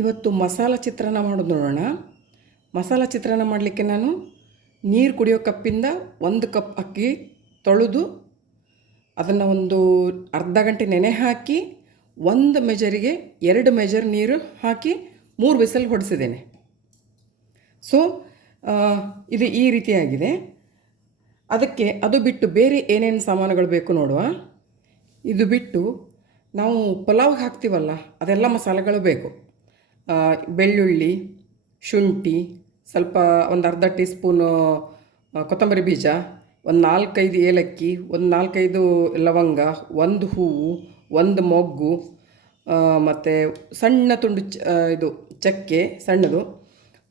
ಇವತ್ತು ಮಸಾಲ ಚಿತ್ರಾನ್ನ ಮಾಡೋದು ನೋಡೋಣ. ಮಸಾಲ ಚಿತ್ರಾನ್ನ ಮಾಡಲಿಕ್ಕೆ ನಾನು ನೀರು ಕುಡಿಯೋ ಕಪ್ಪಿಂದ 1 ಕಪ್ ಅಕ್ಕಿ ತೊಳೆದು ಅದನ್ನು ಒಂದು ಅರ್ಧ ಗಂಟೆ ನೆನೆ ಹಾಕಿ 1 ಮೆಜರಿಗೆ 2 ಮೆಜರ್ ನೀರು ಹಾಕಿ 3 ವಿಸಲ್ ಹೊಡೆಸಿದ್ದೇನೆ. ಸೊ ಇದು ಈ ರೀತಿಯಾಗಿದೆ. ಅದಕ್ಕೆ ಅದು ಬಿಟ್ಟು ಬೇರೆ ಏನೇನು ಸಾಮಾನುಗಳು ಬೇಕು ನೋಡುವ. ಇದು ಬಿಟ್ಟು ನಾವು ಪಲಾವ್ಗೆ ಹಾಕ್ತೀವಲ್ಲ ಅದೆಲ್ಲ ಮಸಾಲೆಗಳು ಬೇಕು. ಬೆಳ್ಳುಳ್ಳಿ, ಶುಂಠಿ, ಸ್ವಲ್ಪ ಒಂದು ಅರ್ಧ ಟೀ ಸ್ಪೂನು ಕೊತ್ತಂಬರಿ ಬೀಜ, ಒಂದು 4-5 ಏಲಕ್ಕಿ, ಒಂದು 4-5 ಲವಂಗ, 1 ಹೂವು, 1 ಮೊಗ್ಗು, ಮತ್ತು ಸಣ್ಣ ತುಂಡು ಇದು ಚಕ್ಕೆ ಸಣ್ಣದು,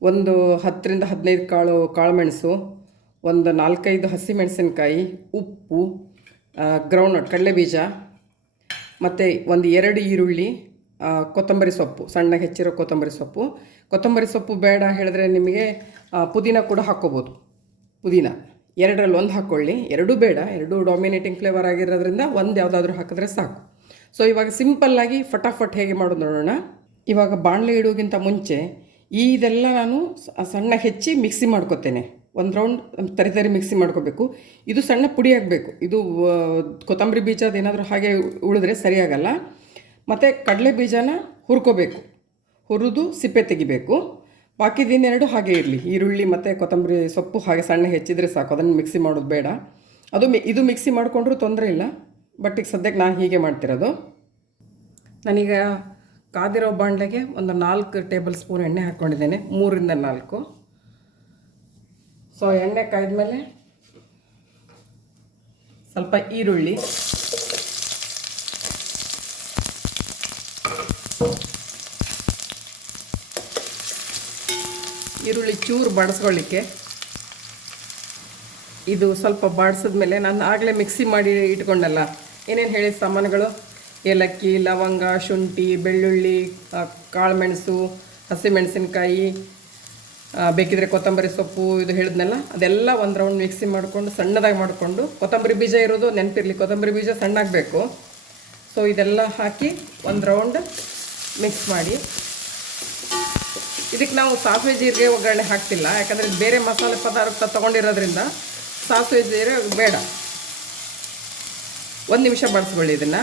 ಒಂದು 10-15 ಕಾಳುಮೆಣಸು, ಒಂದು 4-5 ಹಸಿಮೆಣಸಿನ್ಕಾಯಿ, ಉಪ್ಪು, ಗ್ರೌಂಡ್ನಟ್ ಕಡಲೆಬೀಜ, ಮತ್ತು ಒಂದು 2 ಈರುಳ್ಳಿ, ಕೊತ್ತಂಬರಿ ಸೊಪ್ಪು, ಸಣ್ಣಗೆ ಹೆಚ್ಚಿರೋ ಕೊತ್ತಂಬರಿ ಸೊಪ್ಪು ಬೇಡ ಹೇಳಿದ್ರೆ ನಿಮಗೆ ಪುದೀನ ಕೂಡ ಹಾಕ್ಕೋಬೋದು. ಪುದೀನ 2ರಲ್ಲಿ 1 ಹಾಕ್ಕೊಳ್ಳಿ. 2 ಬೇಡ, 2 ಡಾಮಿನೇಟಿಂಗ್ ಫ್ಲೇವರ್ ಆಗಿರೋದ್ರಿಂದ 1 ಯಾವುದಾದ್ರೂ ಹಾಕಿದ್ರೆ ಸಾಕು. ಸೊ ಇವಾಗ ಸಿಂಪಲ್ಲಾಗಿ ಫಟಾಫಟ್ ಹೇಗೆ ಮಾಡೋದು ನೋಡೋಣ. ಇವಾಗ ಬಾಣಲೆ ಇಡೋಕ್ಕಿಂತ ಮುಂಚೆ ಇದೆಲ್ಲ ನಾನು ಸಣ್ಣ ಹೆಚ್ಚಿ ಮಿಕ್ಸಿ ಮಾಡ್ಕೊತೇನೆ. 1 ರೌಂಡ್ ತರಿ ಮಿಕ್ಸಿ ಮಾಡ್ಕೋಬೇಕು. ಇದು ಸಣ್ಣ ಪುಡಿ ಆಗಬೇಕು. ಇದು ಕೊತ್ತಂಬರಿ ಬೀಜದ ಏನಾದರೂ ಹಾಗೆ ಉಳಿದ್ರೆ ಸರಿಯಾಗಲ್ಲ. ಮತ್ತು ಕಡಲೆ ಬೀಜನ ಹುರ್ಕೋಬೇಕು, ಹುರಿದು ಸಿಪ್ಪೆ ತೆಗಿಬೇಕು. ಬಾಕಿದಿನ್ನೆರಡು ಹಾಗೆ ಇರಲಿ. ಈರುಳ್ಳಿ ಮತ್ತು ಕೊತ್ತಂಬರಿ ಸೊಪ್ಪು ಹಾಗೆ ಸಣ್ಣ ಹೆಚ್ಚಿದರೆ ಸಾಕು, ಅದನ್ನು ಮಿಕ್ಸಿ ಮಾಡೋದು ಬೇಡ. ಇದು ಮಿಕ್ಸಿ ಮಾಡಿಕೊಂಡ್ರೂ ತೊಂದರೆ ಇಲ್ಲ. ಬಟ್ ಈಗ ಸದ್ಯಕ್ಕೆ ನಾನು ಹೀಗೆ ಮಾಡ್ತಿರೋದು. ನಾನೀಗ ಕಾದಿರೋ ಬಾಣಲೆಗೆ ಒಂದು 4 ಟೇಬಲ್ ಸ್ಪೂನ್ ಎಣ್ಣೆ ಹಾಕ್ಕೊಂಡಿದ್ದೇನೆ, 3-4. ಸೊ ಎಣ್ಣೆ ಕಾಯ್ದ್ಮೇಲೆ ಸ್ವಲ್ಪ ಈರುಳ್ಳಿ, ಚೂರು ಬಾಡಿಸ್ಕೊಳ್ಳಿಕ್ಕೆ. ಇದು ಸ್ವಲ್ಪ ಬಾಡಿಸಿದ್ಮೇಲೆ ನಾನು ಆಗಲೇ ಮಿಕ್ಸಿ ಮಾಡಿ ಇಟ್ಕೊಂಡಲ್ಲ ಏನೇನು ಹೇಳಿದ ಸಾಮಾನುಗಳು, ಏಲಕ್ಕಿ, ಲವಂಗ, ಶುಂಠಿ, ಬೆಳ್ಳುಳ್ಳಿ, ಕಾಳುಮೆಣಸು, ಹಸಿಮೆಣಸಿನ್ಕಾಯಿ, ಬೇಕಿದ್ರೆ ಕೊತ್ತಂಬರಿ ಸೊಪ್ಪು, ಇದು ಹೇಳಿದ್ನಲ್ಲ ಅದೆಲ್ಲ 1 ರೌಂಡ್ ಮಿಕ್ಸಿ ಮಾಡಿಕೊಂಡು ಸಣ್ಣದಾಗಿ ಮಾಡಿಕೊಂಡು, ಕೊತ್ತಂಬರಿ ಬೀಜ ಇರೋದು ನೆನಪಿರಲಿ, ಕೊತ್ತಂಬರಿ ಬೀಜ ಸಣ್ಣಾಗಬೇಕು. ಸೊ ಇದೆಲ್ಲ ಹಾಕಿ 1 ರೌಂಡ್ ಮಿಕ್ಸ್ ಮಾಡಿ. ಇದಕ್ಕೆ ನಾವು ಸಾಸಿವೆ ಜೀರಿಗೆ ಒಗ್ಗರಣೆ ಹಾಕ್ತಿಲ್ಲ, ಯಾಕಂದರೆ ಬೇರೆ ಮಸಾಲೆ ಪದಾರ್ಥ ತೊಗೊಂಡಿರೋದ್ರಿಂದ ಸಾಸಿವೆ ಜೀರಿಗೆ ಬೇಡ. 1 ನಿಮಿಷ ಬಳಸ್ಕೊಳ್ಳಿ ಇದನ್ನು.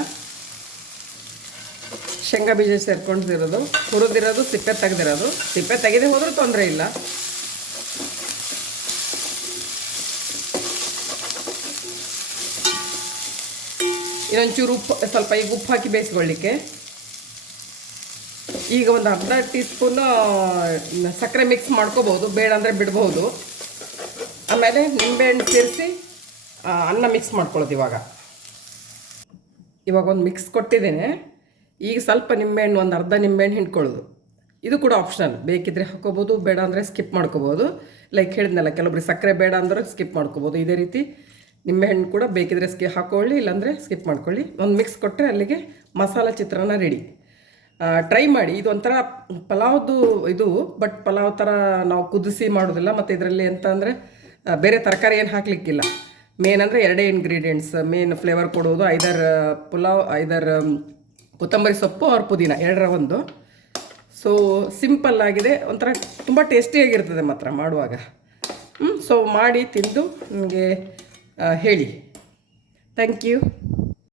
ಶೇಂಗಾ ಬೀಜ ಸೇರ್ಕೊಂಡಿರೋದು, ಹುರಿದಿರೋದು, ಸಿಪ್ಪೆ ತೆಗೆದಿರೋದು. ಸಿಪ್ಪೆ ತೆಗೆದೇ ಹೋದರೂ ತೊಂದರೆ ಇಲ್ಲ. ಇನ್ನೊಂಚೂರು ಉಪ್ಪು, ಸ್ವಲ್ಪ ಈಗ ಉಪ್ಪು ಹಾಕಿ ಬೇಯಿಸ್ಕೊಳ್ಳಿಕ್ಕೆ. ಈಗ ಒಂದು ಅರ್ಧ ಟೀ ಸ್ಪೂನು ಸಕ್ಕರೆ ಮಿಕ್ಸ್ ಮಾಡ್ಕೋಬೋದು, ಬೇಡ ಅಂದರೆ ಬಿಡ್ಬೋದು. ಆಮೇಲೆ ನಿಂಬೆಹಣ್ಣು ಸೇರಿಸಿ ಅನ್ನ ಮಿಕ್ಸ್ ಮಾಡ್ಕೊಳ್ಳೋದು. ಇವಾಗ ಒಂದು ಮಿಕ್ಸ್ ಕೊಟ್ಟಿದ್ದೇನೆ. ಈಗ ಸ್ವಲ್ಪ ನಿಂಬೆಹಣ್ಣು, ಒಂದು ಅರ್ಧ ನಿಂಬೆಹಣ್ಣು ಹಿಂಡ್ಕೊಳ್ಳೋದು. ಇದು ಕೂಡ ಆಪ್ಷನಲ್, ಬೇಕಿದ್ರೆ ಹಾಕೋಬೋದು, ಬೇಡ ಅಂದರೆ ಸ್ಕಿಪ್ ಮಾಡ್ಕೋಬೋದು. ಲೈಕ್ ಹೇಳಿದ್ನಲ್ಲ, ಕೆಲವೊಬ್ರಿಗೆ ಸಕ್ಕರೆ ಬೇಡ ಅಂದರೆ ಸ್ಕಿಪ್ ಮಾಡ್ಕೋಬೋದು. ಇದೇ ರೀತಿ ನಿಂಬೆಹಣ್ಣು ಕೂಡ ಬೇಕಿದ್ರೆ ಹಾಕೊಳ್ಳಿ, ಇಲ್ಲಾಂದರೆ ಸ್ಕಿಪ್ ಮಾಡ್ಕೊಳ್ಳಿ. ಒಂದು ಮಿಕ್ಸ್ ಕೊಟ್ಟರೆ ಅಲ್ಲಿಗೆ ಮಸಾಲ ಚಿತ್ರಾನ್ನ ರೆಡಿ. ಟ್ರೈ ಮಾಡಿ. ಇದು ಒಂಥರ ಪಲಾವ್ದು ಇದು, ಬಟ್ ಪಲಾವ್ ಥರ ನಾವು ಕುದಿಸಿ ಮಾಡೋದಿಲ್ಲ. ಮತ್ತು ಇದರಲ್ಲಿ ಎಂತ ಅಂದರೆ ಬೇರೆ ತರಕಾರಿ ಏನು ಹಾಕಲಿಕ್ಕಿಲ್ಲ. ಮೇನ್ ಅಂದರೆ 2 ಇಂಗ್ರೀಡಿಯೆಂಟ್ಸ್ ಮೇನ್ ಫ್ಲೇವರ್ ಕೊಡೋದು, ಐದರ್ ಕೊತ್ತಂಬರಿ ಸೊಪ್ಪು ಅವ್ರ ಪುದೀನ, 2ರ 1. ಸೊ ಸಿಂಪಲ್ ಆಗಿದೆ, ಒಂಥರ ತುಂಬ ಟೇಸ್ಟಿಯಾಗಿರ್ತದೆ ಮಾತ್ರ ಮಾಡುವಾಗ. ಸೊ ಮಾಡಿ ತಿಂದು ನಿಮಗೆ ಹೇಳಿ. Thank you.